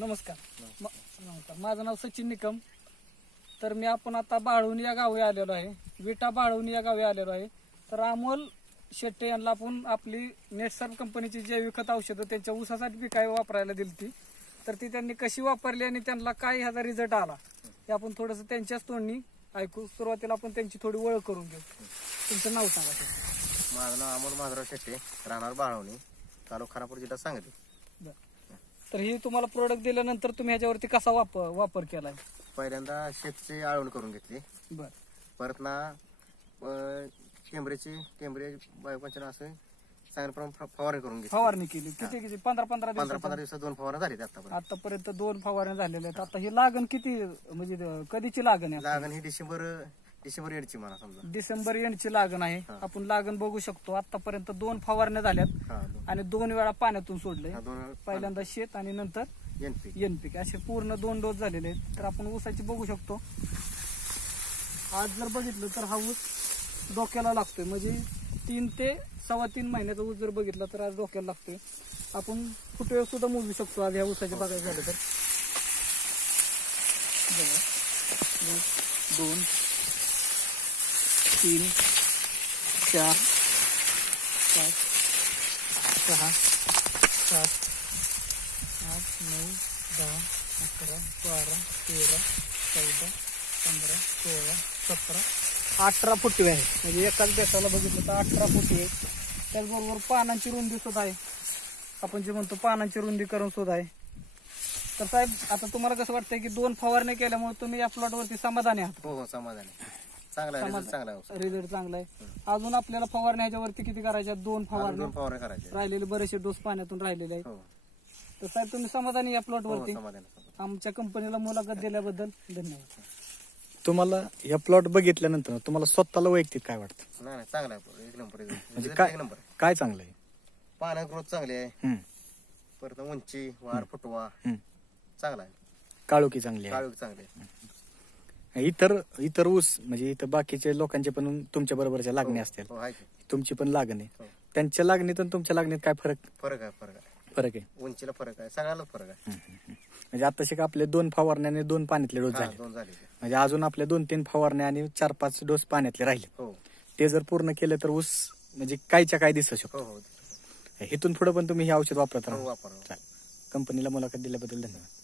नमस्कार. नमस्कार. माझं नाव सचिन निकम. तर मी आपण आता बाळवणी या गावी आलेलो आहे. विटा बाळवणी या गावी आलेलो आहे. तर अमोल शेट्टे यांना आपण आपली नेटसर्फ कंपनीची जैविक खत औषधं त्यांच्या ऊसासाठी बी काय वापरायला दिली ती. तर ती त्यांनी कशी वापरली आणि त्यांना काय ह्याचा रिझल्ट आला हे आपण थोडंसं त्यांच्याच तोंडनी ऐकू. सुरुवातीला आपण त्यांची थोडी ओळख करून घेऊ. तुमचं नाव सांगा सर. माझं नाव अमोल माधवराव शेट्टे, राहणार बाळवणी, तालुका खानापूर, जिल्हा सांगली. तर ही तुम्हाला प्रोडक्ट दिल्यानंतर तुम्ही ह्याच्यावरती कसा वापर केलाय? पहिल्यांदा शेतची आळवण करून घेतली. बर. परत ना टेंबरे बायोपंचन असं चांगल्या प्रमाणात फवारणी करून घेतली. फवारणी केली किती 15 दिवसात 2 फवारणी झाली. आतापर्यंत 2 फवारण्या झालेल्या आहेत. आता ही लागण किती म्हणजे कधीची लागण आहे? लागण ही डिसेंबर एंडची म्हणा समजा. डिसेंबर एंडची लागण आहे. आपण लागण बघू शकतो. आतापर्यंत 2 फवारण्या झाल्यात आणि 2 वेळा पाण्यातून सोडले. पहिल्यांदा शेत आणि नंतर एनपीके असे पूर्ण 2 डोस झालेले आहेत. तर आपण ऊसाची बघू शकतो. आज जर बघितलं तर हा ऊस डोक्याला लागतोय. म्हणजे 3 ते 3.25 महिन्याचा ऊस जर बघितला तर आज डोक्याला लागतोय. आपण फुटवे सुद्धा मोजू शकतो आज ह्या ऊसाचे बघायचं झालं तर. 2 3 4 5 6 7 8 9 10 11 12 13 14 15 16 17 18 फुटवे आहे. म्हणजे एकाच बेसाला बघितलं तर 18 फुटवे. त्याचबरोबर पानांची रुंदी सुद्धा आहे. आपण जे म्हणतो पानांची रुंदीकरण सुद्धा आहे. तर साहेब आता तुम्हाला कसं वाटतंय की 2 फवारणी केल्यामुळे तुम्ही या प्लॉटवरती समाधानी आहात? हो समाधानी. चांगला रिझल्ट चांगला आहे. अजून आपल्याला फवारणी ह्याच्यावरती किती करायच्या? 2 फवारणी करायच्या. राहिलेले बरेचसे डोस पाण्यातून राहिलेले आहेत. तर साहेब तुम्ही समाधानी या प्लॉटवरती? आमच्या कंपनीला मुलाखत दिल्याबद्दल धन्यवाद. तुम्हाला या प्लॉट बघितल्यानंतर तुम्हाला स्वतःला वैयक्तिक काय वाटतं? नाही चांगला आहे. एक नंबर. म्हणजे काय चांगलं आहे? पाण्यात ग्रोथ चांगली आहे. परत उंची वाढ फुटवा चांगला आहे. काळोखी चांगली आहे. काळोखी चांगली आहे. इतर ऊस म्हणजे इथं बाकीच्या लोकांचे पण तुमच्या बरोबरच्या लागणी असतील. तुमची पण लागण आहे. त्यांच्या लागणीत आणि तुमच्या लागणीत काय फरक आहे? उंचीला फरक आहे. सगळ्याला फरक आहे. म्हणजे आता शिका आपले 2 फवारण्याने 2 पाण्यातले डोस झाले. म्हणजे अजून आपल्या 2-3 फवारण्या आणि 4-5 डोस पाण्यातले राहिले. ते जर पूर्ण केलं तर ऊस म्हणजे कायच्या काय दिसू शकतो. इथून पुढे पण तुम्ही हे औषध वापरत राहा. कंपनीला मुलाखत दिल्याबद्दल धन्यवाद.